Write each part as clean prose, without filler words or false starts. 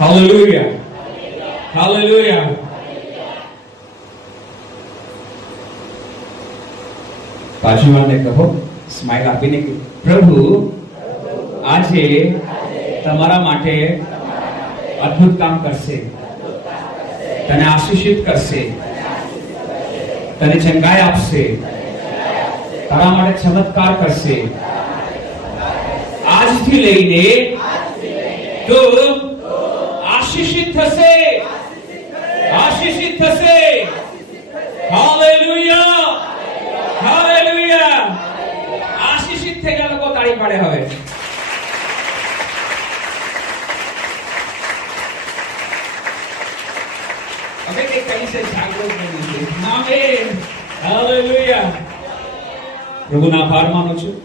Hallelujah, hallelujah. બાજુવાળાને કહો, smile આપીને કે પ્રભુ આજે તમારા માટે અદ્ભુત કામ કરશે, તને આશીષિત કરશે, તને ચંગાઈ આપશે, તારા માટે ચમત્કાર કરશે. આજથી લઈને તો આશીષિત થશે, આશીષિત થશે. Hallelujah, hallelujah. આશીષિત થયેલા લોકો તાળી પાડે. હવે હવે કે કઈ છે જાગૃત બની છે. Amen, hallelujah. પ્રભુના આભાર માનું છું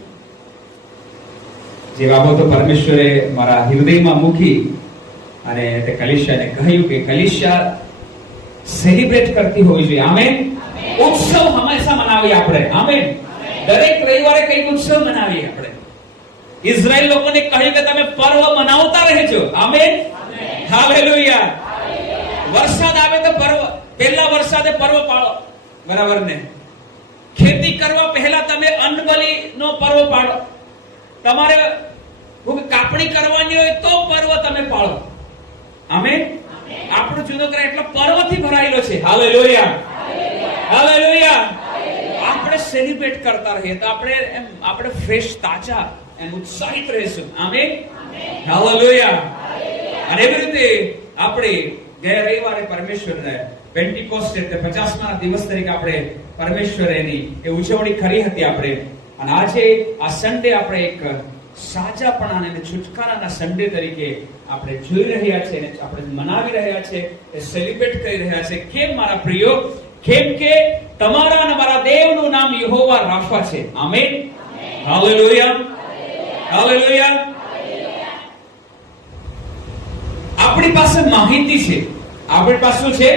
જે બાબતો પરમેશ્વરે મારા હૃદયમાં મૂકી અને તે કલીસિયાને કહ્યું કે કલીસિયા સેલિબ્રેટ કરતી હોવી જોઈએ. આમેન. ઉત્સવ હંમેશા મનાવીએ આપણે. આમેન. દરેક રવિવારે કઈક ઉત્સવ મનાવીએ આપણે. ઇઝરાયલ લોકોને કહ્યું કે તમે પર્વ મનાવતા રહેજો. Amen, hallelujah. વરસાદ આવે તો પર્વ, પહેલા વરસાદે પર્વ પાળો, બરાબર ને? ખેતી કરવા પહેલા તમે અન્નબલિનો પર્વ પાડો. તમારે કાપણી કરવાની હોય તો પર્વ તમે પાળો. આમેન. આપણો જૂનો કરા એટલો પર્વથી ભરાયેલો છે. Hallelujah, hallelujah. આપણે સેલિબ્રેટ કરતા રહીએ તો આપણે ફ્રેશ, તાજા અને ઉત્સાહિત રહીશું. Amen, hallelujah. અને એવી રીતે આપણે ગયા રવિવારે પરમેશ્વરને પેન્ટિકોસ્ટ એટલે 50મા દિવસ તરીકે આપણે પરમેશ્વર એની એ ઉજવણી કરી હતી આપણે. અને આજે આ સન્ડે આપણે એક સાજાપણા અને છુટકારાના સન્ડે તરીકે આપણે જોઈ રહ્યા છે અને આપણે મનાવી રહ્યા છે, એ સેલિબ્રેટ કરી રહ્યા છે. કેમ મારા પ્રિયો? કેમ કે તમારા અને મારા દેવનું નામ યહોવા રાફા છે. Amen, hallelujah, hallelujah. આપણી પાસે માહિતી છે. આપણી પાસે શું છે?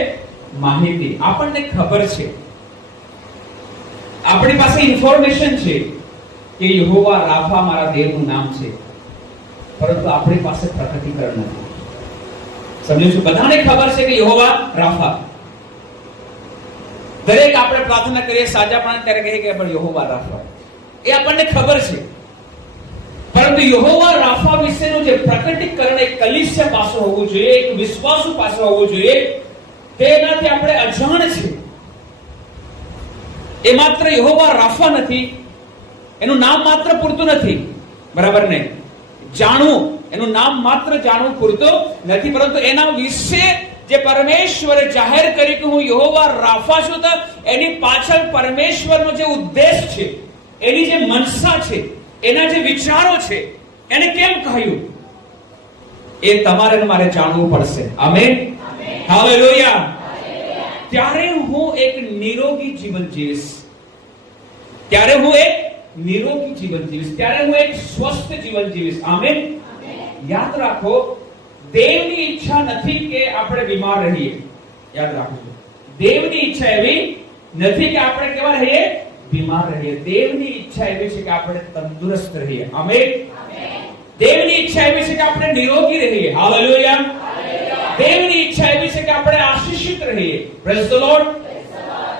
માહિતી. આપણને ખબર છે, આપણી પાસે ઇન્ફોર્મેશન છે કે યહોવા રાફા મારા દેવનું નામ છે. પરંતુ આપણી પાસે પ્રકટીકરણ નથી. સમજો છો? બધાને ખબર છે કે યહોવા રાફા. દરેક આપણે પ્રાર્થના કરીએ સાજાપણા ત્યારે કહીએ કે પણ યહોવા રાફા, એ આપણને ખબર છે. પરંતુ યહોવા રાફા વિશેનું જે પ્રકટીકરણ એક કલીસિયા પાસે હોવું જોઈએ, એક વિશ્વાસુ પાસે હોવું જોઈએ, તેનાથી આપણે અજાણ છે. એ માત્ર યહોવા રાફા નથી, એનું નામ માત્ર પૂરતું નથી, બરાબર ને? જાણવું, એનું નામ માત્ર જાણવું પૂરતું નથી, પરંતુ એના વિશે જે પરમેશ્વરે જાહેર કરી કે હું યહોવા રાફા છું, તો એની પાછળ પરમેશ્વરનો જે ઉદ્દેશ છે, એની જે મનસા છે, એના જે વિચારો છે, એને કેમ કહ્યું, એ તમારે મારે જાણવું પડશે. Amen, hallelujah. ત્યારે હું એક નિરોગી જીવન જીવીશ, ત્યારે હું એક નિરોગી જીવન જીવીશ, ત્યારે હું એક સ્વસ્થ જીવન જીવીશ. આમેન. યાદ રાખો, દેવની ઈચ્છા નથી કે આપણે બીમાર રહીએ. યાદ રાખજો, દેવની ઈચ્છા એવી નથી કે આપણે કેવા રહીએ? બીમાર રહીએ. દેવની ઈચ્છા એવી છે કે આપણે તંદુરસ્ત રહીએ. આમેન. દેવની ઈચ્છા એવી છે કે આપણે નિરોગી રહીએ. હાલેલુયા. દેવની ઈચ્છા એવી છે કે આપણે આશીષિત રહીએ. Praise the lord.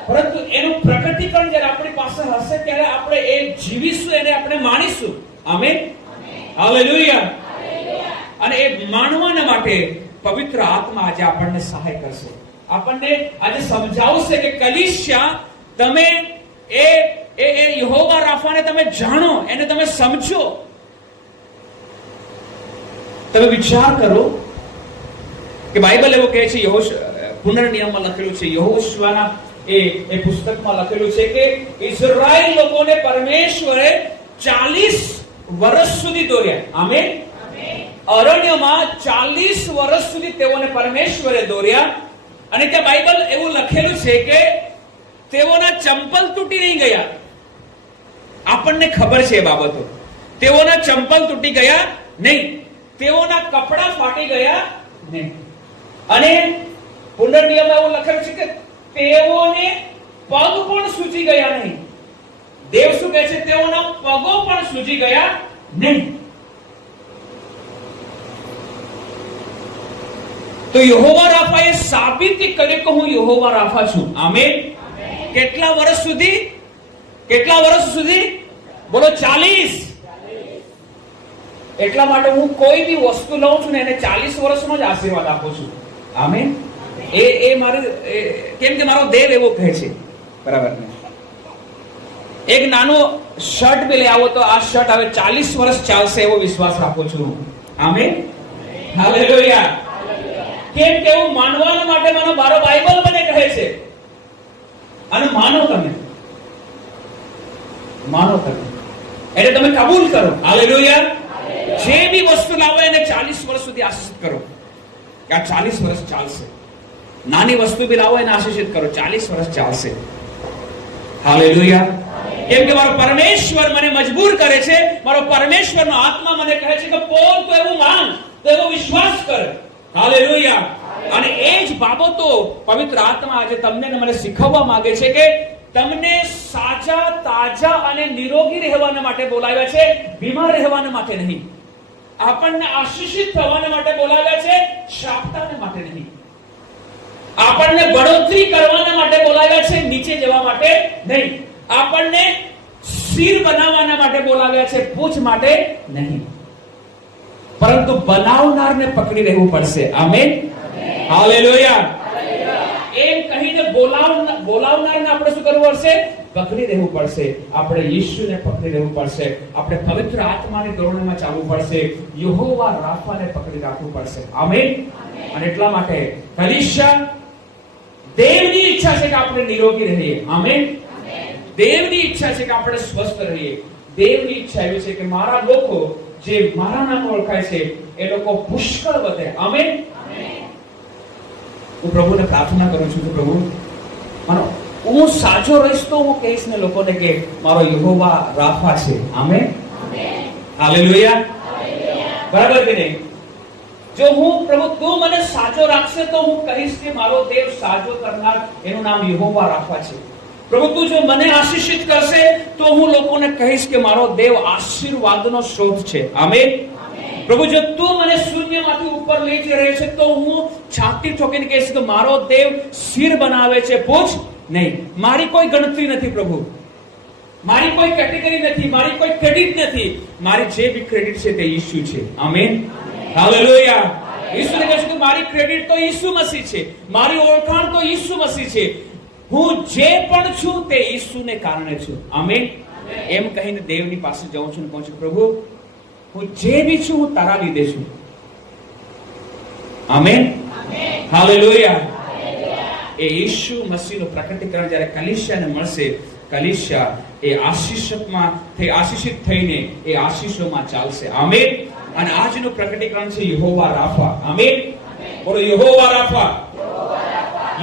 પરંતુ એનું પ્રકટીકરણ જ્યારે આપણી પાસે હશે ત્યારે આપણે એ જીવીશું, એને આપણે માણીશું. Amen, hallelujah. અને એ માનવાના માટે પવિત્ર આત્મા આજે આપણને સહાય કરશે, આપણને આજે સમજાવશે કે કલીસિયા, તમે એ યહોવા રાફાને તમે જાણો, એને તમે સમજો. તમે વિચાર કરો કે બાઇબલ એવું કહે છે, પુનર્નિયમમાં લખેલું છે, યહોશુઆના એ પુસ્તકમાં લખેલું છે કે ઇઝરાયલ લોકોને પરમેશ્વરે 40 વર્ષ સુધી દોર્યા. આમેન. અરણ્યમાં 40 વર્ષ સુધી તેઓને પરમેશ્વરે દોર્યા. અને ત્યાં બાઇબલ એવું લખેલું છે કે તેઓના ચંપલ તૂટી નહીં ગયા. આપણને ખબર છે એ બાબતો. તેઓના ચંપલ તૂટી ગયા નહીં, તેઓના કપડા ફાટી ગયા નહીં. અને પુનર્નિયમમાં એવું લખેલું છે કે તેઓને પગ પણ સૂજી ગયા નહીં. દેવ શું કહે છે? તેઓના પગો પણ સૂજી ગયા નહીં. તો યહોવા રાફાએ સાબિત કર્યું કે હું યહોવા રાફા છું. આમેન. કેટલા વર્ષ સુધી? કેટલા વર્ષ સુધી? બોલો 40. એટલા માટે હું કોઈ બી વસ્તુ લઉં છું ને એને 40 વર્ષનો જ આશીર્વાદ આપું છું. આમેન. એ મારું, કેમ કે મારો દેવ એવો કહે છે. બરાબર ને? એક નાનો શર્ટ બી લઈ આવો તો આ શર્ટ હવે 40 વર્ષ ચાલશે એવો વિશ્વાસ રાખું છું. આમેન. હાલેલુયા. કેમ કે હું માનવા માટે મારો બાઇબલ મને કહે છે. અને માનો તમે, માનો તમે, એટલે તમે કબૂલ કરો. હાલેલુયા. જે બી વસ્તુ લાવો એને 40 વર્ષ સુધી આશીષિત કરો કે આ 40 વર્ષ ચાલશે. નાની વસ્તુ બી લાવો એને આશીષિત કરો, 40 વર્ષ ચાલશે. હાલેલુયા. કેમ કે મારો પરમેશ્વર મને મજબૂર કરે છે. મારો પરમેશ્વરનો આત્મા મને કહે છે કે પોલ તો એવું માન, તો એવો વિશ્વાસ કર. હાલેલુયા. અને એ જ બાબતો પવિત્ર આત્મા આજે તમને ને મને શીખવવા માંગે છે કે તમને સાજા, તાજા અને નિરોગી રહેવાના માટે બોલાવ્યા છે, બીમાર રહેવાના માટે નહીં. આપણને આશીષિત થવાના માટે બોલાવ્યા છે, શાપતાને માટે નહીં. આપણને બઢોતરી કરવાના માટે બોલાવ્યા છે, નીચે જવા માટે નહીં. આપણને શિર બનાવવાના માટે બોલાવ્યા છે, પૂંછ માટે નહીં. પરંતુ બનાવનારને પકડી રહેવું પડશે. આમેન. હાલેલુયા. એમ કહીને બોલાવનારને આપણે શું કરવું પડશે? પકડી રહેવું પડશે. આપણે યેશુને પકડી રહેવું પડશે. આપણે પવિત્ર આત્માની દોરણીમાં ચાલવું પડશે. યહોવા રાફાને પકડી રાખવું પડશે. આમેન. અને એટલા માટે કલીસિયા, દેવની ઈચ્છા છે કે આપણે નિરોગી રહીએ. આમેન. દેવની ઈચ્છા છે કે આપણે સ્વસ્થ રહીએ. દેવની ઈચ્છા એવી છે કે મારા લોકો જે મારા નામ ઓળખાય છે એ લોકો પુષ્કળ વધે. આમેન. હું પ્રભુને પ્રાર્થના કરું છું કે પ્રભુ માનો હું સાચો રહીશ તો હું કહીશ ને લોકોને કે મારો યહોવા રાફા છે. આમેન. હાલેલુયા. બરાબર કે નહીં? જો હું પ્રભુ તું મને સાચો રાખશે તો હું કહીશ કે મારો દેવ સાચો કરનાર એનું નામ યહોવા રાફા છે. પ્રભુ તું જો મને આશીષિત કરશે તો હું લોકોને કહીશ કે મારો દેવ આશીર્વાદનો સ્ત્રોત છે. આમેન. પ્રભુ જો તું મને શૂન્યમાંથી ઉપર લઈ જઈ રહ્યો છે તો હું છાતી ઠોકીને કહીશ કે મારો દેવ શિર બનાવે છે, પૂંછ નહીં. મારી કોઈ ગણતરી નથી પ્રભુ, મારી કોઈ કેટેગરી નથી, મારી કોઈ ક્રેડિટ નથી. મારી જે બી ક્રેડિટ છે તે ઈસુ છે. આમેન. હાલેલુયા. ઈસુને કહે છે કે મારી ક્રેડિટ તો ઈસુ મસીહ છે, મારી ઓળખાણ તો ઈસુ મસીહ છે. હું જે પણ છું તે ઈસુને કારણે છું. આમેન. એમ કહીને દેવની પાસે જાઉં છું અને કહું છું પ્રભુ હું જે બી છું હું તારા લીધે છું. આમેન. હાલેલુયા. એ ઈસુ મસીહનું પ્રકટીકરણ જ્યારે કલીસિયાને મળશે, કલીસિયા એ આશીષિત થઈને એ આશીષોમાં ચાલશે. આમેન. અને આજનું પ્રકટીકરણ છે યહોવા રાફા. આમેન. બોલો યહોવા રાફા.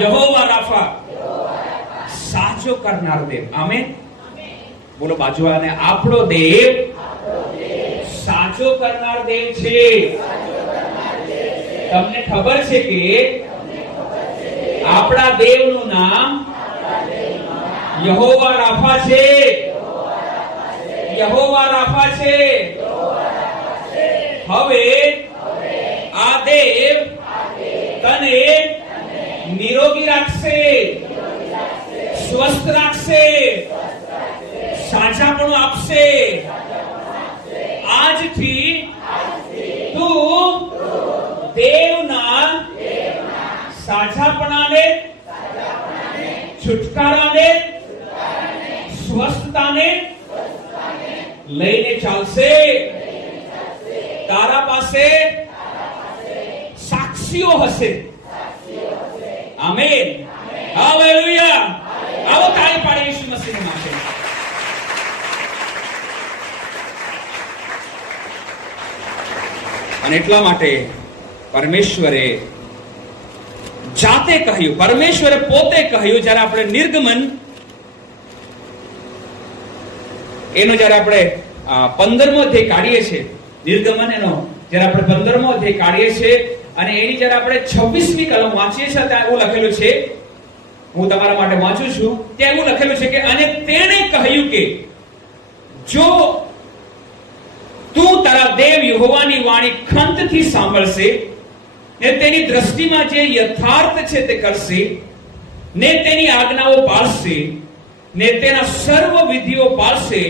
યહોવા રાફા. સાચો કરનાર દેવ. આમેન. બોલો બાજુવાળાને આપણો દેવ સાચો કરનાર દેવ છે. તમને ખબર છે કે આપણા દેવનું નામ યહોવા રાફા છે. યહોવા રાફા છે. હવે આ દેવ તને નિરોગી રાખશે, સ્વસ્થ રાખશે, સાચાપણું આપશે. આજથી તું દેવના સાચાપણાને, છુટકારાને, સ્વસ્થતાને લઈને ચાલશે. તારા પાસે સાક્ષીઓ હશે. આમેન. હાલેલુયા. આવો તાળી પાડી ઈસુ મસીહ માટે. અને એટલા માટે પરમેશ્વરે જાતે કહ્યું, પરમેશ્વરે પોતે કહ્યું, જ્યારે આપણે નિર્ગમન એનો જ્યારે આપણે 15મો અધ્યાય કાઢીએ છીએ, નિર્ગમન એનો જ્યારે આપણે 15મો અધ્યાય કાઢીએ છીએ અને એની જ્યારે આપણે 26મી કલમ વાંચીએ છીએ ત્યાં એવું લખેલું છે, હું તમારા માટે વાંચું છું, ત્યાં એવું લખેલું છે કે અને તેણે કહ્યું કે જો તું તારા દેવ યહોવાની વાણી ખંતથી સાંભળશે ને તેની દ્રષ્ટિમાં જે યથાર્થ છે તે કરશે, ને તેની આજ્ઞાઓ પાળશે, ને તેના સર્વ વિધિઓ પાળશે,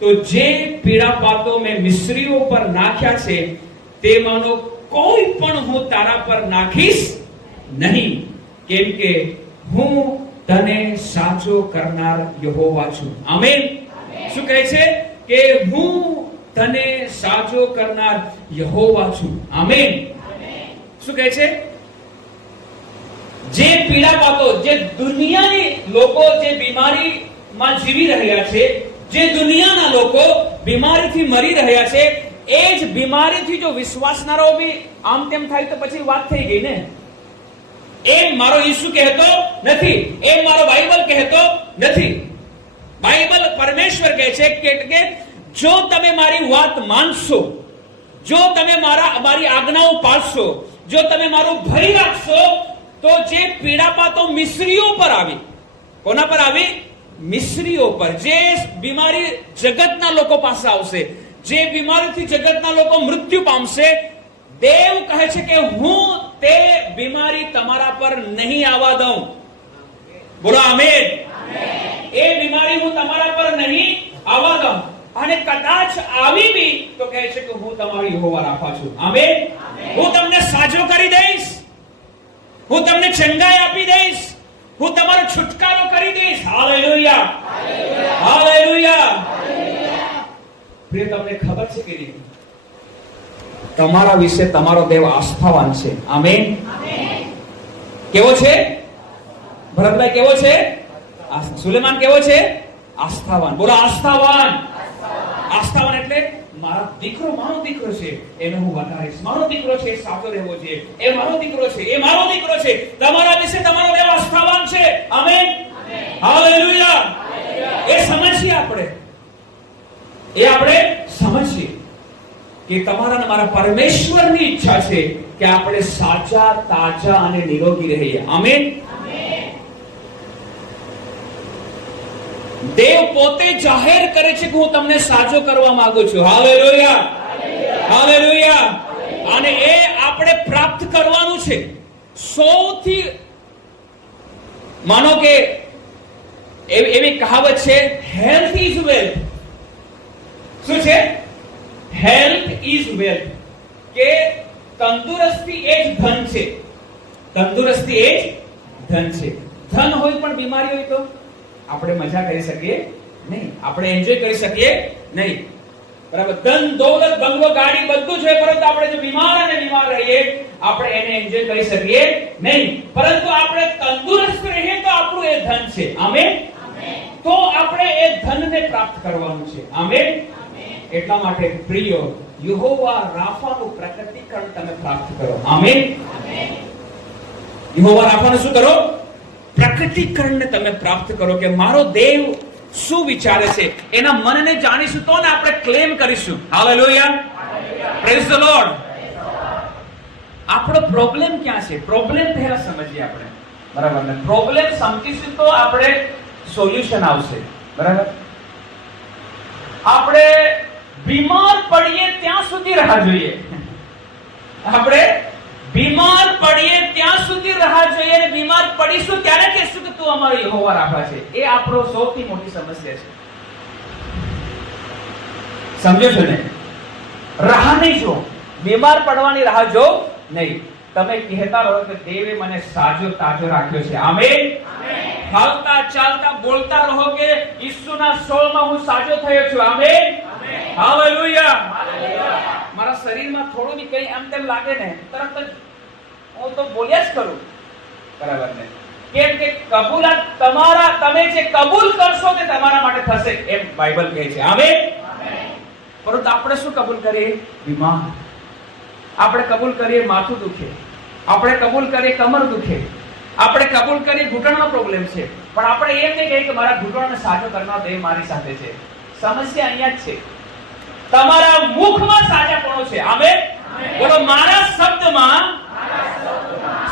તો જે પીડાપાતો મેં મિસ્રીઓ પર નાખ્યા છે તેમાંનો કોઈ પણ હું તારા પર નાખીશ નહીં, કેમ કે હું તને સાજો કરનાર યહોવા છું. આમેન. શું કહે છે? કે હું તને સાજો કરનાર યહોવા છું. આમેન. શું કહે છે? જે પીડાપાતો, જે દુનિયાની લોકો જે બીમારીમાં જીવી રહ્યા છે, જે દુનિયાના લોકો બીમારીથી મરી રહ્યા છે, એ જ બીમારીથી જો વિશ્વાસનારાઓ બી આમ તેમ થાય તો પછી વાત થઈ ગઈ ને. એ મારો ઈસુ કહેતો નથી, એ મારો બાઇબલ કહેતો નથી. બાઇબલ પરમેશ્વર કહે છે કે જો તમે મારી વાત માનશો, જો તમે મારી આજ્ઞાઓ પાળશો, જો તમે મારો ભય રાખશો, તો જે પીડાપાતો મિસ્રીઓ પર આવી. કોના પર આવી? મિસ્રીઓ પર. જે બીમારી જગતના લોકો પાસે આવશે, જે બીમારીથી જગતના લોકો મૃત્યુ પામશે, દેવ કહે છે કે હું તે બીમારી તમારા પર નહીં આવવા દઉં. બોલો આમેન. એ બીમારી હું તમારા પર નહીં આવવા દઉં. અને કદાચ આવી બી તો કહે છે કે હું તમારો યહોવા રાફા છું. આમેન. હું તમને સાજો કરી દઈશ, હું તમને ચંગાઈ આપી દઈશ, હું તમારો છુટકારો કરી દઈશ. Hallelujah, hallelujah. પ્રિય, તમને ખબર છે કે નહીં, તમારા વિશે તમારો દેવ આસ્થાવાન છે. આમેન. કેવો છે? ભરતભાઈ કેવો છે? સુલેમાન કેવો છે? આસ્થાવાન. બોલો આસ્થાવાન. આસ્થાવાન એટલે મારો દીકરો છે, એને હું વધારીશ. મારો દીકરો છે, સાચો રહેવો છે. એ મારો દીકરો છે, એ મારો દીકરો છે. તમારા વિશે તમારો દેવ આસ્થાવાન છે. આમેન. હાલેલુયા. એ સમજીએ આપણે, એ આપણે સમજીએ કે તમારા અને મારા પરમેશ્વરની ઈચ્છા છે કે આપણે સાચા, તાજા અને નિરોગી રહીએ. આમેન. દેવ પોતે જાહેર કરે છે કે હું તમને સાજો કરવા માંગુ છું. Hallelujah, hallelujah. અને એ આપણે પ્રાપ્ત કરવાનું છે. સૌથી માનો કે એવી કહાવત છે, હેલ્થ ઇઝ વેલ્થ. શું છે? Health is wealth. કે તંદુરસ્તી એ જ ધન છે. તંદુરસ્તી એ જ ધન છે. ધન હોય પણ બીમારી હોય તો આપણે મજા કરી શકીએ નહીં, આપણે એન્જોય કરી શકીએ નહીં. બરાબર? ધન, દૌલત, બંગલો, ગાડી બધું છે, પરંતુ આપણે જો બીમાર રહીએ, આપણે એને એન્જોય કરી શકીએ નહીં. પરંતુ આપણે તંદુરસ્ત રહીએ તો આપણું એ ધન છે. આમેન. તો આપણે એ ધનને પ્રાપ્ત કરવાનું છે. આમેન. એટલા માટે પ્રિય, યહોવા રાફાનું પ્રકટીકરણ તમે પ્રાપ્ત કરો. આમેન. યહોવા રાફાનું શું કરો? પ્રકટીકરણને તમે પ્રાપ્ત કરો કે મારો દેવ શું વિચારે છે. એના મનને જાણીશું તો ને આપણે ક્લેમ કરીશું. Hallelujah, praise the lord. આપણો પ્રોબ્લેમ ક્યાં છે? પ્રોબ્લેમ પહેલા સમજીએ આપણે. બરાબર ને? પ્રોબ્લેમ સમજીશું તો આપણે સોલ્યુશન આવશે. બરાબર? આપણે બીમાર પડીએ ત્યાં સુધી રાહ જોઈએ. આપણે બીમાર પડીએ ત્યાં સુધી રાહ જોઈએ, અને બીમાર પડીશું ત્યારે કહેશું કે તું અમારો યહોવા રાફા છે. એ આપણો સૌથી મોટી સમસ્યા છે. સમજો છો ને? રાહ નહીં જો, બીમાર પડવાની રાહ જો નહીં. તમે કહેતા રહો કે દેવે મને સાજો તાજો રાખ્યો છે. આમેન. હાલતા ચાલતા બોલતા રહો કે ઈસુના સોળમાં હું સાજો થયો છું. આમેન. હાલેલુયા. મારા શરીરમાં થોડું બી કઈ આમ તેમ લાગે ને, તરત જ હું તો બોલ્યા જ કરું. બરાબર ને? કેમ કે કબૂલાત તમે જે કબૂલ કરશો તે તમારા માટે થશે, એમ બાઇબલ કહે છે. આમેન. પરંતુ આપણે શું કબૂલ કરીએ? બીમાર. આપણે કબૂલ કરીએ માથું દુખે, આપણે કબૂલ કરીએ કમર દુખે, આપણે કબૂલ કરીએ ઘૂંટણનો પ્રોબ્લેમ છે, પણ આપણે એમ નહીં કહીએ કે મારા ઘૂંટણને સાજો કરનાર દેવ મારી સાથે છે. સમસ્યા અહીંયા જ છે. તમારા મુખમાં સાજાપણું છે. આમેન. બોલો, મારા શબ્દમાં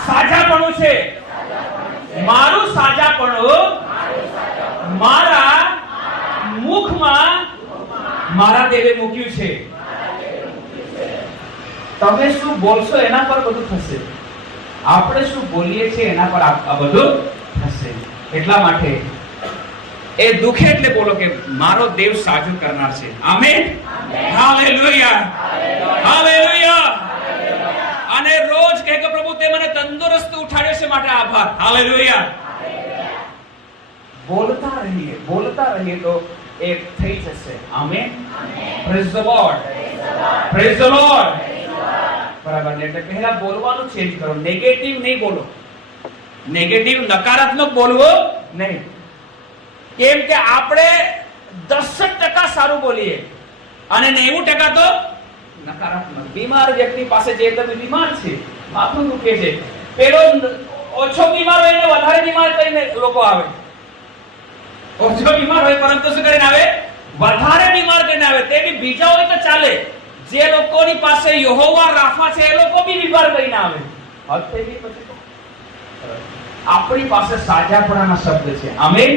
સાજાપણું છે. મારું સાજાપણું મારા મુખમાં મારા દેવે મૂક્યું છે. તમે શું બોલશો એના પર બધું થશે. આપણે શું બોલીએ છીએ એના પર આ બધું થશે. એટલા માટે એ દુખે એટલે બોલો કે મારો દેવ સાજું કરનાર છે. Amen, hallelujah, hallelujah. અને રોજ કહે કે પ્રભુ તે મને તંદુરસ્ત ઉઠાડ્યો છે માટે આભાર. હાલેલુયા. બોલતા રહીએ તો એ થઈ જશે. Amen, praise the lord, praise the lord. બરાબર ને? એટલે પહેલા બોલવાનું ચેન્જ કરો. નેગેટિવ નહીં બોલો, નેગેટિવ નકારાત્મક બોલવો નહીં. કેમ કે આપણે 10% સારું બોલીએ અને 90% તો નકારાત્મક. બીમાર વ્યક્તિ પાસે જઈએ તો બીમાર છે, માથું દુખે છે, પેલો ઓછો બીમાર હોય ને વધારે બીમાર કરીને લોકો આવે. ઓછો બીમાર હોય પરંતુ શું કરીને આવે? વધારે બીમાર કરીને આવે. તે બી બીજા હોય તો ચાલે. જે લોકોની પાસે યહોવા રાફા છે એ લોકો બી બીમાર કરીને આવે. આપણી પાસે સાજાપણાના શબ્દ છે. આમેન.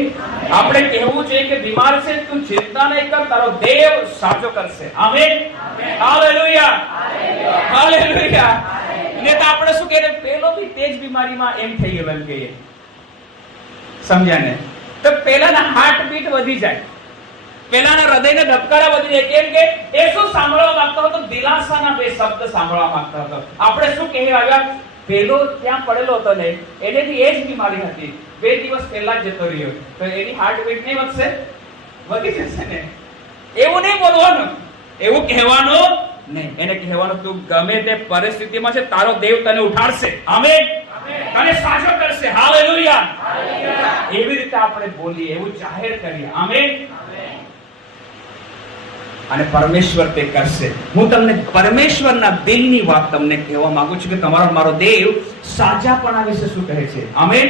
આપણે કહેવું જોઈએ કે બીમાર છે તું ચિંતા નહીં કર, તારો દેવ સાજો કરશે. Amen, hallelujah, hallelujah. ને તો આપણે શું કહીએ? પેલો બી તેજ બીમારીમાં એમ થઈ ગયો એમ કહીએ. સમજ્યા ને? તો પેલાના હાર્ટ બીટ વધી જાય, પેલાના હૃદયના ધબકારા વધી જાય. કેમ કે એ શું સાંભળવા માંગતો હતો? દિલાસાના બે શબ્દ સાંભળવા માંગતો હતો. આપણે શું કહેવા આવ્યા? પેલો ત્યાં પડેલો હતો ને, એને બી એ જ બીમારી હતી, 2 દિવસ પહેલા જ જતો રહ્યો, તો એની હાર્ટ બીટ નહીં વધશે? વધી જશે ને? એવું નહીં બોલવાનું, એવું કહેવાનું નહીં. એને કહેવાનું તું ગમે તે પરિસ્થિતિમાં છે, તારો દેવ તને ઉઠાડશે. આમેન, તને સાજો કરશે. હાલેલુયા. એવી રીતે આપણે બોલીએ, એવું જાહેર કરીએ. આમેન. અને પરમેશ્વર તે કરશે. હું તમને પરમેશ્વરના દિલની વાત તમને કહેવા માંગુ છું કે તમારો મારો દેવ સાજાપણા વિશે શું કહે છે. આમેન.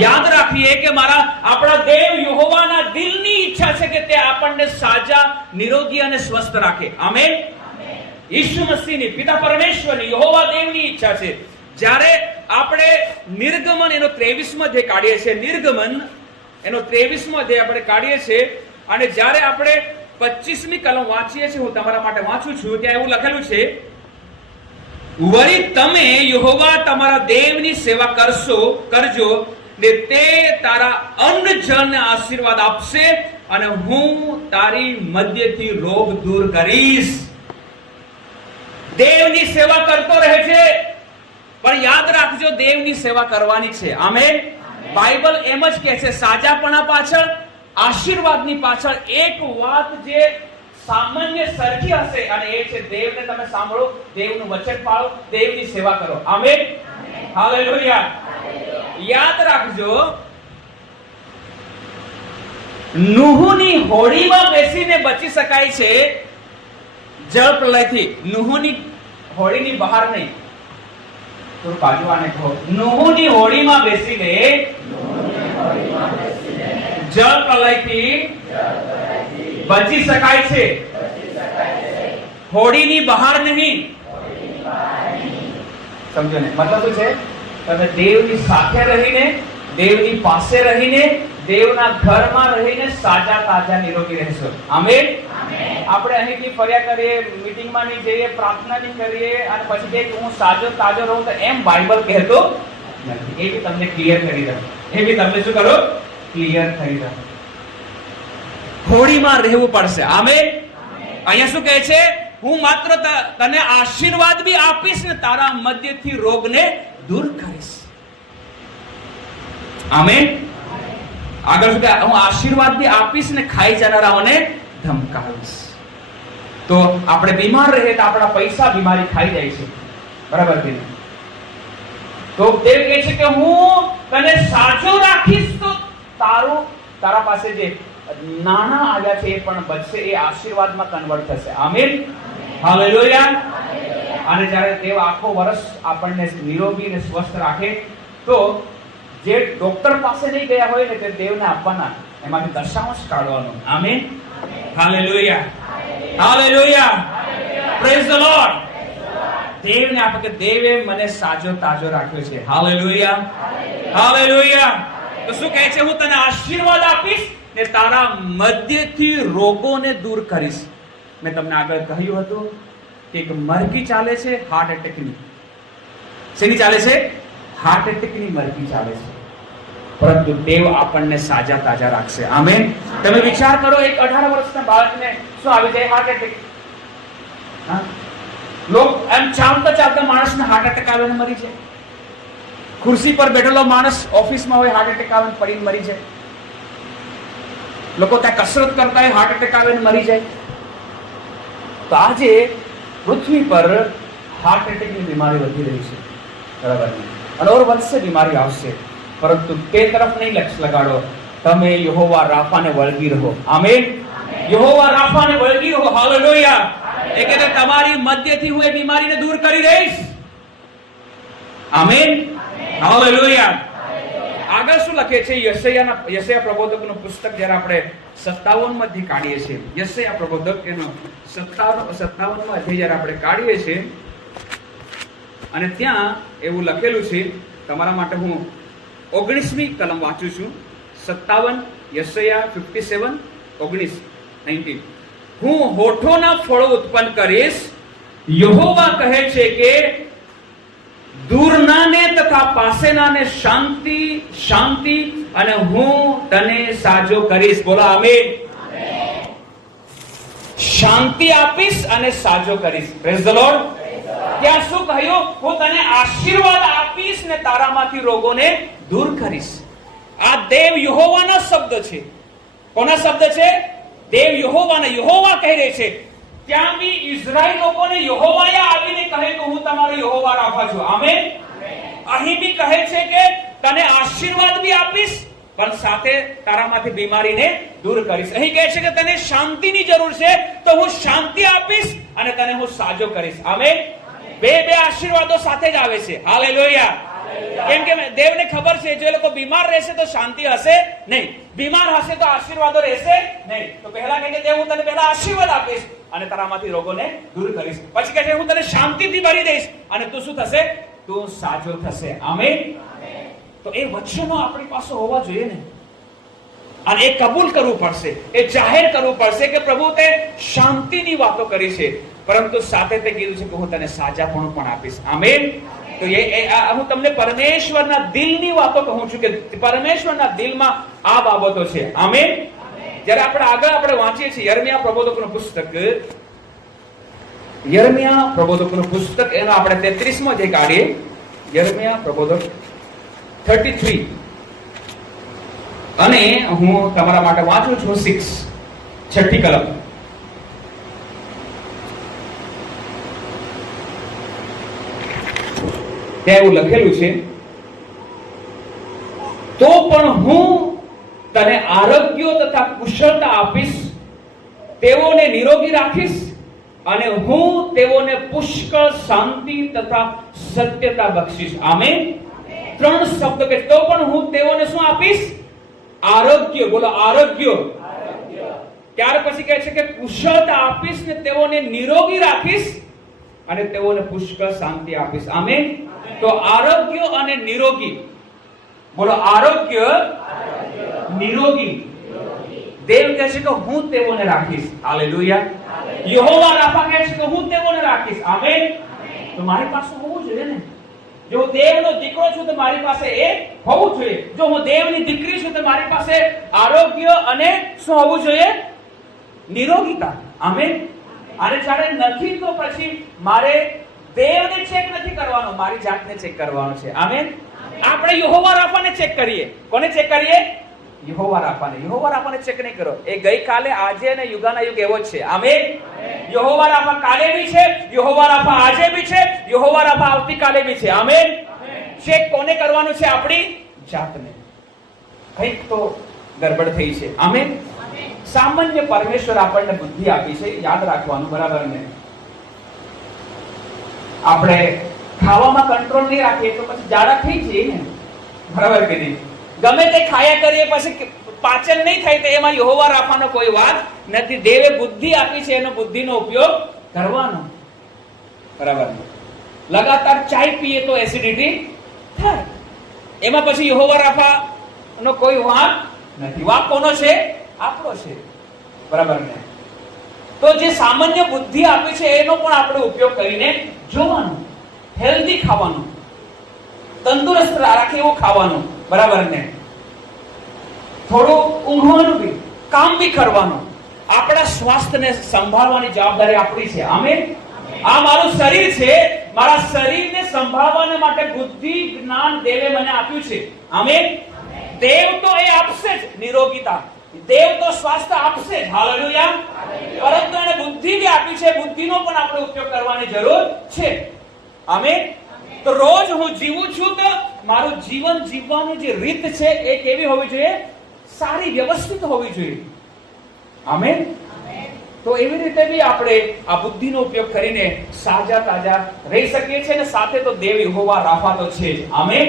યાદ રાખીએ કે આપણા દેવ યહોવાના દિલની ઈચ્છા છે કે તે આપણને સાજા, નિરોગી અને સ્વસ્થ રાખે. આમેન. ઈસુ મસીહની, પિતા પરમેશ્વરની, યહોવા દેવની ઈચ્છા છે. જ્યારે આપણે નિર્ગમન એનો 23મો અધ્યાય કાઢીએ છીએ, નિર્ગમન એનો 23મો અધ્યાય આપણે કાઢીએ છીએ, અને જ્યારે આપણે 25મી કલમ વાંચીએ છીએ, હું તમારા માટે વાંચું છું, ત્યાં એવું લખેલું છે, વળી તમે યહોવા તમારા દેવની સેવા કરજો ને તે તારા અન્ન જળને આશીર્વાદ આપશે અને હું તારી મધ્યથી રોગ દૂર કરીશ. દેવની સેવા કરતો રહે છે, પણ યાદ રાખજો દેવની સેવા કરવાની છે. આમેન. બાઇબલ એમ જ કહે છે, સાજાપણા પાછળ, આશીર્વાદની પાછળ એક વાત જે સામાન્ય સરખી હશે, અને એ છે દેવને તમે સાંભળો, દેવનું વચન પાળો, દેવની સેવા કરો. Amen, hallelujah. યાદ રાખજો, નૂહની હોડીમાં બેસીને બચી શકાય છે જળ પ્રલયથી. નૂહની હોડીની બહાર નહીં. તો બાજુ આને કહો, નૂહની હોડીમાં બેસીને જળ પ્રલયથી બચી શકાય છે, હોડીની બહાર નહીં. સમજો ને? મતલબ શું છે? તમે દેવની સાથે રહીને, દેવની પાસે રહીને, દેવના ઘરમાં રહીને સાજા, તાજા, નિરોગી રહેશો. આમેન. આપણે અહીંથી ફર્યા કરીએ, મીટિંગમાં નહીં જઈએ, પ્રાર્થના નહીં કરીએ અને પછી કે હું સાજો તાજો રહું, તો એમ બાઇબલ કહેતો નથી. એ બી તમને ક્લિયર કરી દઉં. એ બી તમને શું કરો? ક્લિયર કરી દઉં. હોડીમાં રહેવું પડશે. આમેન. અહીંયા શું કહે છે? હું માત્ર તને આશીર્વાદ બી આપીશ ને તારા મધ્યથી રોગને દૂર કરીશ. આમેન. આગળ શું કહે? હું આશીર્વાદ બી આપીશ ને ખાઈ જનારાઓને ધમકાવીશ. તો આપણે બીમાર રહીએ તો આપણા પૈસા બીમારી ખાઈ જાય છે. બરાબર છે? તો દેવ કહે છે કે હું તને સાજો રાખીશ, તો તારા પાસે જે નાણાં આવ્યા છે એ પણ બચશે, એ આશીર્વાદમાં કન્વર્ટ થશે. Amen, hallelujah. અને જ્યારે દેવ આખો વર્ષ આપણને નિરોગી અને સ્વસ્થ રાખે, તો જે ડોક્ટર પાસે નહીં ગયા હોય ને તે દેવને આપવાના, એમાંથી દશાંશ કાઢવાનો. Amen, hallelujah, hallelujah. Praise the lord. દેવને આપે કે દેવે મને સાજો તાજો રાખ્યો છે. Hallelujah, hallelujah. તો શું કહે છે? હું તને આશીર્વાદ આપીશ ને તારા મધ્યથી રોગોને દૂર કરીશ. મેં તમને આગળ કહ્યું હતું કે એક મરઘી ચાલે છે હાર્ટ એટેકની. શેની ચાલે છે? હાર્ટ એટેકની મરકી ચાલે છે, પરંતુ દેવ આપણને સાજા તાજા રાખશે. આમેન. તમે વિચાર કરો, એક 18 વર્ષના બાળકને શું આવી જાય? Heart attack. લોક એમ ચાલતા ચાલતા માણસને હાર્ટ એટેક આવે ને મરી જાય. ખુરશી પર બેઠેલો માણસ ઓફિસમાં હોય, હાર્ટ એટેક આવે પડીને મરી જાય. લોકો ત્યાં કસરત કરતા હોય, હાર્ટ એટેક આવે ને મરી જાય. તો આજે પૃથ્વી પર હાર્ટ એટેકની બીમારી વધી રહી છે, બરાબર? અને ઓર વધશે, બીમારી આવશે, પરંતુ તે તરફ નહીં લક્ષ લગાડો. તમે યહોવા રાફાને વળગી રહો. આમેન. યહોવા રાફાને વળગી રહો. હાલેલુયા. એ કહે તમારી મધ્યથી હું એ બીમારીને દૂર કરી દઈશ. આમેન. હાલેલુયા. આગળ શું લખે છે? યશયા પ્રબોધકનું પુસ્તક જ્યારે આપણે 57 માંથી કાઢીએ છીએ, યશયા પ્રબોધક એનો 57મો અધ્યાય જ્યારે આપણે કાઢીએ છીએ, અને ત્યાં એવું લખેલું છે, તમારા માટે હું 19મી કલમ વાંચું છું. 57 યશયા 57 19. હું હોઠોના ફળો ઉત્પન્ન કરીશ, યહોવા કહે છે કે દૂરનાને તથા પાસેનાને શાંતિ શાંતિ, અને હું તને સાજો કરીશ. બોલો આમેન. શાંતિ આપીશ અને સાજો કરીશ. Praise the lord. ત્યાં શું કહ્યું? હું તને આશીર્વાદ આપીશ ને તારામાંથી રોગોને દૂર કરીશ. આ દેવ યહોવાના શબ્દ છે. કોના શબ્દ છે? દેવ યહોવાના. યહોવા કહી રહે છે. ત્યાં બી ઇઝરાયલ લોકોને યહોવાએ આવીને કહે કે હું તમારો યહોવા રાફા છું. આમેન. અહીં બી કહે છે કે તને આશીર્વાદ બી આપીશ, પણ સાથે તારામાંથી બીમારીને દૂર કરીશ. અહીં કહે છે કે તને શાંતિની જરૂર છે, તો હું શાંતિ આપીશ અને તને હું સાજો કરીશ. આમેન. બે આશીર્વાદો સાથે જ આવે છે. હાલેલુયા. કેમ કે દેવને ખબર છે, જો એ લોકો બીમાર રહેશે તો શાંતિ હશે નહીં, બીમાર હશે તો આશીર્વાદો રહેશે નહીં. તો પહેલા કહે કે દેવ હું તને પહેલા આશીર્વાદ આપીશ અને તારામાંથી રોગોને દૂર કરીશ. પછી કહે છે હું તને શાંતિથી ભરી દઈશ અને તું શું થશે? તું સાજો થશે. આમેન. તો એ વચનો આપણી પાસે હોવા જોઈએ ને, અને એ કબૂલ કરવું પડશે, એ જાહેર કરવું પડશે કે પ્રભુ તે શાંતિની વાતો કરી છે, પરંતુ સાથે તે કીધું છે કે હું તને સાજાપણું પણ આપીશ. આમેન. તો હું તમને પરમેશ્વરના દિલની વાતો કહું છું કે પરમેશ્વરના દિલમાં આ બાબતો છે. આમેન. જ્યારે આપણે વાંચીએ છીએ યર્મિયા પ્રબોધકનું પુસ્તક, એનો આપણે 33મો અધ્યાય કાઢીએ. યર્મિયા પ્રબોધક 33, અને હું તમારા માટે વાંચું છું 6ઠ્ઠી કલમ. ત્યાં એવું લખેલું છે, તો પણ હું તને આરોગ્ય તથા કુશળતા આપીશ, તેઓને નિરોગી રાખીશ, અને હું તેઓને પુષ્કળ શાંતિ તથા સત્યતા બક્ષીશ. આમેન. 3 શબ્દ કે તો પણ હું તેઓને શું આપીશ? આરોગ્ય. બોલો આરોગ્ય. ત્યાર પછી કહે છે કે કુશળતા આપીશ ને તેઓને નિરોગી રાખીશ અને તેઓને પુષ્કળ શાંતિ આપીશ. આમેન. તો આરોગ્ય અને નિરોગી. બોલો આરોગ્ય, નિરોગી. દેવ કહે છે કે હું તેઓને રાખીશ. હાલેલુયા. યહોવા રાફા કહે છે કે હું તેઓને રાખીશ. આમેન. તો મારી પાસે હોવું જોઈએ ને. જો હું દેવનો દીકરો છું તો મારી પાસે એ હોવું જોઈએ. જો હું દેવની દીકરી છું તો મારી પાસે આરોગ્ય અને શું હોવું જોઈએ? નિરોગીતા. આમેન. અને જ્યારે નથી તો પછી મારે દેવને ચેક નથી કરવાનો, મારી જાતને ચેક કરવાનો છે. આમેન. આપણે યહોવા રાફાને ચેક કરીએ. કોને ચેક કરીએ? યહોવા રાફાને. યહોવા રાફાને ચેક નહીં કરો. એ ગઈકાલે, આજે અને યુગાના યુગ એવો જ છે. આમેન. યહોવા રાફા કાલે બી છે, યહોવા રાફા આજે બી છે, યહોવા રાફા આવતીકાલે બી છે. આમેન. ચેક કોને કરવાનું છે? આપણી જાતને. કંઈક તો ગડબડ થઈ છે. આમેન. સામાન્ય પરમેશ્વર આપણને બુદ્ધિ આપી છે, યાદ રાખવાનું, બરાબર ને? આપણે ખાવામાં કંટ્રોલ નહીં રાખીએ તો પછી જાડા થઈ જઈએ ને, બરાબર કે નહીં? ગમે તે ખાયા કરીએ પછી પાચન નહીં થાય, તો એમાં યહોવા રાફાનો કોઈ વાત નથી. દેવે બુદ્ધિ આપી છે, એનો બુદ્ધિનો ઉપયોગ કરવાનો, બરાબર? લગાતાર ચાય પીએ તો એસિડિટી થાય, એમાં પછી યહોવા રાફાનો કોઈ વાંક નથી. વાંક કોનો છે? આપણો છે, બરાબર ને? તો જે સામાન્ય બુદ્ધિ આપી છે એનો પણ આપણે ઉપયોગ કરીને જોવાનું, હેલ્ધી ખાવાનું. તંદુરસ્ત રાખે એવું ખાવાનું, બરાબર ને? થોડું ઊંઘવાનું બી, કામ બી કરવાનું. આપણા સ્વાસ્થ્યને સંભાળવાની જવાબદારી આપણી છે. આમેન. આ મારું શરીર છે, મારા શરીરને સંભાળવા માટે બુદ્ધિ જ્ઞાન દેવે મને આપ્યું છે. આમેન. દેવ તો એ આપશે જ નિરોગીતા, દેવ તો સ્વાસ્થ્ય આપશે જ. હાલેલુયા. પરંતુ એને બુદ્ધિ બી આપી છે, બુદ્ધિનો પણ આપણે ઉપયોગ કરવાની જરૂર છે. આમેન. તો રોજ હું જીવું છું તો મારું જીવન જીવવાની જે રીત છે એ કેવી હોવી જોઈએ? સારી, વ્યવસ્થિત હોવી જોઈએ. આમેન. તો એવી રીતે બી આપણે આ બુદ્ધિનો ઉપયોગ કરીને સાજા તાજા રહી શકીએ છીએ, અને સાથે તો દેવ યહોવા રાફા તો છે જ. આમેન.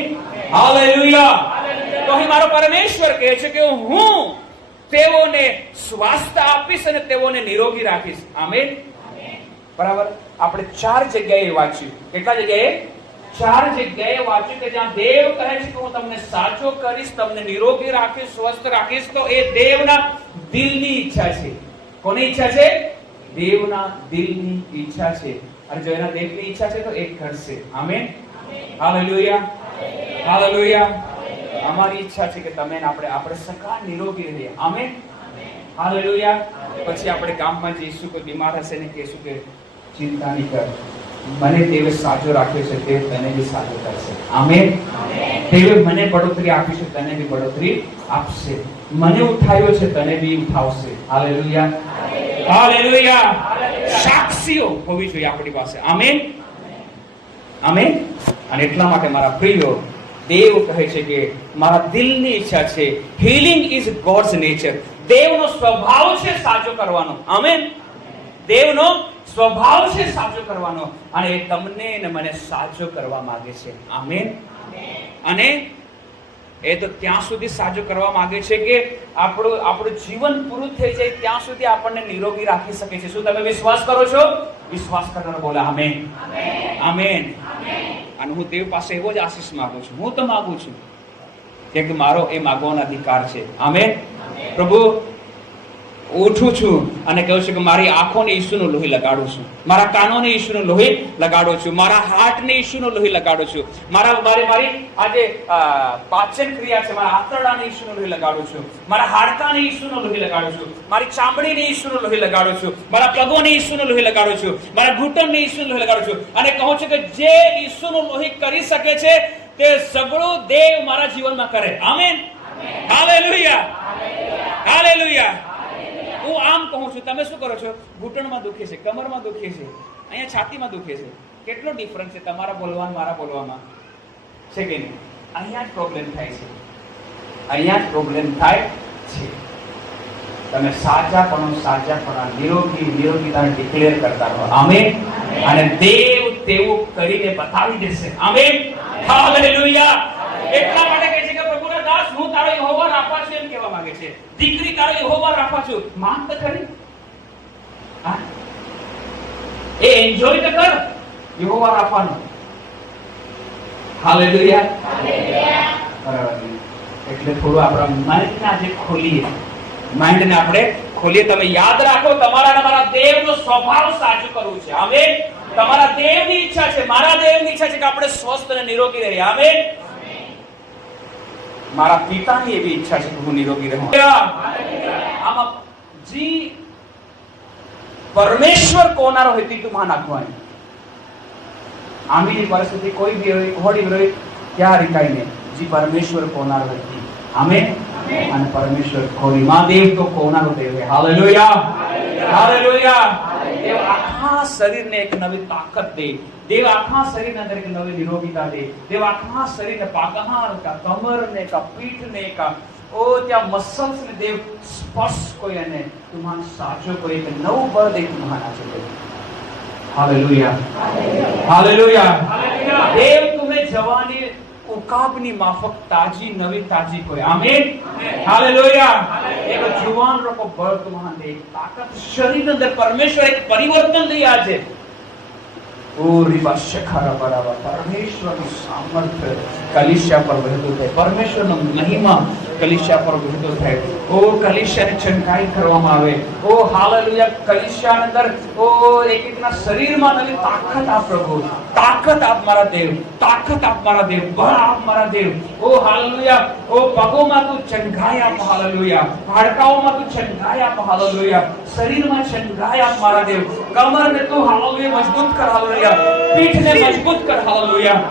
હાલેલુયા. તો અહીં મારો પરમેશ્વર કહે છે કે હું તેઓને સ્વાસ્થ્ય આપીશ અને તેઓને નિરોગી રાખીશ. આમેન. બરાબર. આપણે 4 જગ્યાએ વાંચ્યું. કેટલા જગ્યાએ? 4 જગ્યાએ વાંચ્યું કે જ્યાં દેવ કહે છે કે હું તમને સાચો કરીશ, તમને નિરોગી રાખીશ, સ્વસ્થ રાખીશ. તો એ દેવના દિલની ઈચ્છા છે. કોની ઈચ્છા છે? દેવના દિલની ઈચ્છા છે. અને જો એના દિલની ઈચ્છા છે તો એ કરશે. આમેન. હાલેલુયા. હાલેલુયા. અમારી ઈચ્છા છે કે તમે આપણે સકા નિરોગી રહીએ. આમેન. હાલેલુયા. પછી આપણે કામમાં જઈશું, કોઈ બીમાર હશે ને કહેશું કે ચિંતા નહીં કર, મને દેવે સાજો રાખ્યો છે, તે તને બી સાજો કરશે. આમેન. દેવે મને બઢોતરી આપી છે, તને બી બઢોતરી આપશે. મને ઉઠાવ્યો છે, તને બી ઉઠાવશે. હાલેલુયા. હાલેલુયા. સાક્ષીઓ હોવી જોઈએ આપણી પાસે. આમેન. આમેન. અને એટલા માટે મારા પ્રિયો, દેવ કહે છે કે મારા દિલની ઈચ્છા છે. Healing is God's nature. દેવનો સ્વભાવ છે સાજો કરવાનો. આમેન. દેવનો સ્વભાવ છે સાજો કરવાનો, અને એ તમને ને મને સાજો કરવા માંગે છે. આમેન. અને એ તો ત્યાં સુધી સાજો કરવા માંગે છે કે આપણું જીવન પૂરું થઈ જાય ત્યાં સુધી આપણને નિરોગી રાખી શકે છે. શું તમે વિશ્વાસ કરો છો? વિશ્વાસ કરનાર બોલે આમેન. આમેન. અને હું દેવ પાસે એવો જ આશીષ માંગુ છું. હું તો માંગુ છું કે મારો એ માંગવાનો અધિકાર છે. આમેન. પ્રભુ, ઉઠું છું અને કહું છું કે મારી આંખોને ઈસુનું લોહી લગાડું છું, મારા કાનોને ઈસુનું લોહી લગાડું છું, મારા હાર્ટને ઈસુનું લોહી લગાડું છું, મારી આજે પાચન ક્રિયા છે, મારા આંતરડાને ઈસુનું લોહી લગાડું છું, મારા હાડકાને ઈસુનું લોહી લગાડું છું, મારી ચામડીને ઈસુનું લોહી લગાડું છું, મારા પગોને ઈસુનું લોહી લગાડું છું, મારા ઘૂંટણને ઈસુનું લોહી લગાડું છું, અને કહું છું કે જે ઈસુનું લોહી કરી શકે છે તે સગળું દેવ મારા જીવનમાં કરે. આમેન. હાલેલુયા. હાલેલુયા. હું આમ કહું છું, તમે શું કરો છો? ઘૂંટણમાં દુખે છે, કમરમાં દુખે છે, અહીંયા છાતીમાં દુખે છે. કેટલો ડિફરન્સ છે તમારા બોલવામાં મારા બોલવામાં, છે કે નહીં? અહીંયા જ પ્રોબ્લેમ થાય છે. અહીંયા જ પ્રોબ્લેમ થાય છે. તમે સાજાપણા નિરોગીતા ડિક્લેર કરતા રહો. આમેન. અને દેવ તેવું કરીને બતાવી દેશે. આમેન. હાલેલુયા. એટલા માટે કહે છે કે પ્રભુના દાસ, હું તારો યહોવા રાફા છું એમ કહેવા માંગે છે. દીકરી, તારો યહોવા રાફા છું. માંગ તો ખરી, એ એન્જોય તો કર યહોવા રાફાનો. હાલેલુયા. બરાબર. એટલે થોડું આપણા માઇન્ડને આજે ખોલીએ. માઇન્ડને આપણે ખોલીએ. તમે યાદ રાખો, તમારા અને મારા દેવનો સ્વભાવ સાચું કરવું છે. આમેન. તમારા દેવની ઈચ્છા છે, મારા દેવની ઈચ્છા છે કે આપણે સ્વસ્થ અને નિરોગી રહીએ. આમેન. મારા પિતાની એવી ઈચ્છા છે કે હું નિરોગી રહું. આમાં જી પરમેશ્વર કોનારો હતી તું માં નાખવાની. આમીની પરિસ્થિતિ કોઈ બી હોય, હોડી હોય, ક્યાં રીકાઈ ને જી પરમેશ્વર કોનારો હતી. આમેન. અને પરમેશ્વર ખોરી માં દેવ તો કોનારો દેવ. હાલેલુયા. હાલેલુયા. દેવ આખા શરીરને એક નવી તાકાત દે. દેવ આખા શરીરની અંદર એક નવી નિરોગીતા દે. દેવ આખા શરીરને પાગહાર કા કમરને કા પીઠને કા ત્યાં મસલ્સ ને દેવ સ્પર્શ કોઈ અને તુમ્હાન સાચો કોઈ એક નવું બળ દે. તુમ્હાન સાચો કોઈ. હાલેલુયા. હાલેલુયા. દેવ તુમે જવાની ઉકાબની માફક તાજી નવી તાજી કોઈ. આમેન. હાલેલુયા. એક જુવાન લોકો બળ તુમ્હાન દે, તાકાત શરીર અંદર પરમેશ્વર એક પરિવર્તન લઈ આજે. પરમેશ્વરનું સામર્થ્ય કલીસિયા પર વહેતું થાય. પરમેશ્વરનો મહિમા કલીસિયા પર વહેતો થાય. ઓ કલીસિયાને છંટકાઈ કરવામાં આવે. ઓ હાલેલુયા. કલીસિયાની અંદર ઓ એક એકના શરીરમાં નવી તાકાત આપ પ્રભુ. તાકાત આપ મારા દેવ, તાકાત આપ મારા દેવ, બળ આપ મારા દેવ. ઓ હાલેલુયા. ઓ પગોમાં તું ચંગાઈ આપ, હાલેલુયા. હાડકાઓમાં તું ચંગાઈ આપ, હાલેલુયા. શરીરમાં ચંગાઈ આપ મારા દેવ. કમરને તું હાલેલુયા મજબૂત કર, હાલેલુયા. પીઠને મજબૂત કર, હાલેલુયા.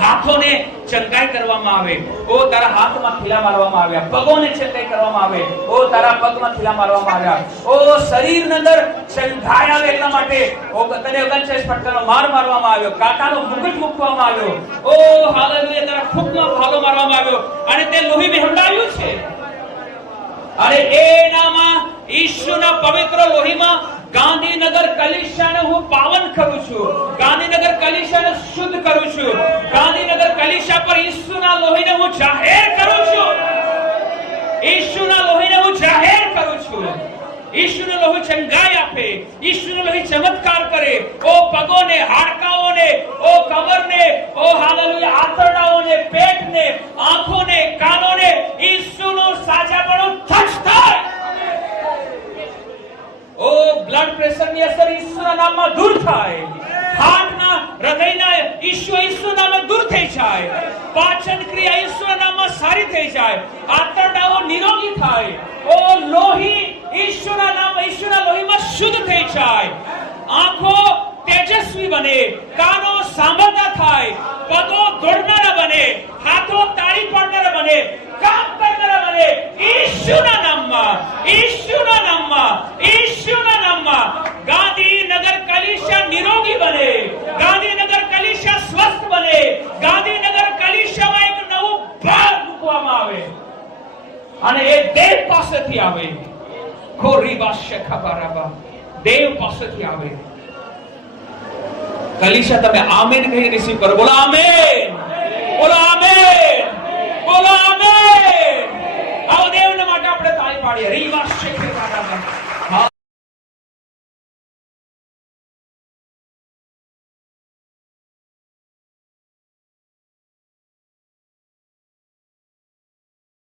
હાથોને ચંગાઈ કરવામાં આવે. ઓ તારા હાથમાં ખીલા મારવામાં આવ્યા. પગોને ચંગાઈ કરવામાં આવે. ઓ તારા પગમાં ખીલા મારવામાં આવ્યા. ઓ શરીરની અંદર ચંગાઈ આવે એટલા માટે ઓ તને 39 ફટકાનો માર મારવામાં આવ્યો. કાંટાનો મુકટ મૂકવામાં આવ્યો. ઓ હાલેલુયા. તારા ખુદમાં ભાલો મારવામાં આવ્યો અને તે લોહી વહેવડાવ્યું છે. અને એનામાં ઈશ્વરના પવિત્ર લોહીમાં ગાંધીનગર કલિશાને હું પાવન કરું છું. ગાંધીનગર કલિશાને શુદ્ધ કરું છું. ગાંધીનગર કલિશા પર ઈસુના લોહીને હું જાહેર કરું છું. ઈસુના લોહીને હું જાહેર કરું છું. ઈસુનો લોહી ચંગાઈ આપે. ઈસુનો લોહી ચમત્કાર કરે. ઓ પગોને, હાડકાઓને, ઓ કમરને, ઓ હાલેલુયા આંતરડાઓને, પેટને, આંખોને, કાનોને ઈસુનું સાજાપણું ટચ થાય. ઓ બ્લડ પ્રેશરની અસર ઈસુના નામમાં દૂર થાય. હાર્ટના, હૃદયના ઈસુના નામે દૂર થઈ જાય. પાચન ક્રિયા ઈસુના નામમાં સારી થઈ જાય. આંતરડાઓ નિરોગી થાય. ઓ લોહી ઈસુના નામ, ઈસુના લોહીમાં શુદ્ધ થઈ જાય. આંખો તેજસ્વી બને. કાનો સાંભળતા થાય. પગો દોડનારા બને. હાથો તાળી પાડનારા બને. કામ કરનારા બને. ઈસુના નામમાં, ઈસુના નામમાં, ઈસુના નામમાં ગાંધીનગર કલિશા નિરોગી બને. ગાંધીનગર કલિશા સ્વસ્થ બને. ગાંધીનગર કલિશામાં એક નવું ભાગ મૂકવામાં આવે અને એ દેવ પાસેથી આવે. ખોરીબા શેખાબારાબા દેવ પાસેથી આવે. કલિશા તમે આમેન કહી રિસીવ કરો. બોલો આમેન, બોલો આમેન, બોલો આમેન. આવો દેવના માટે આપણે તાળી પાડીએ. રીબા શેખાબારાબા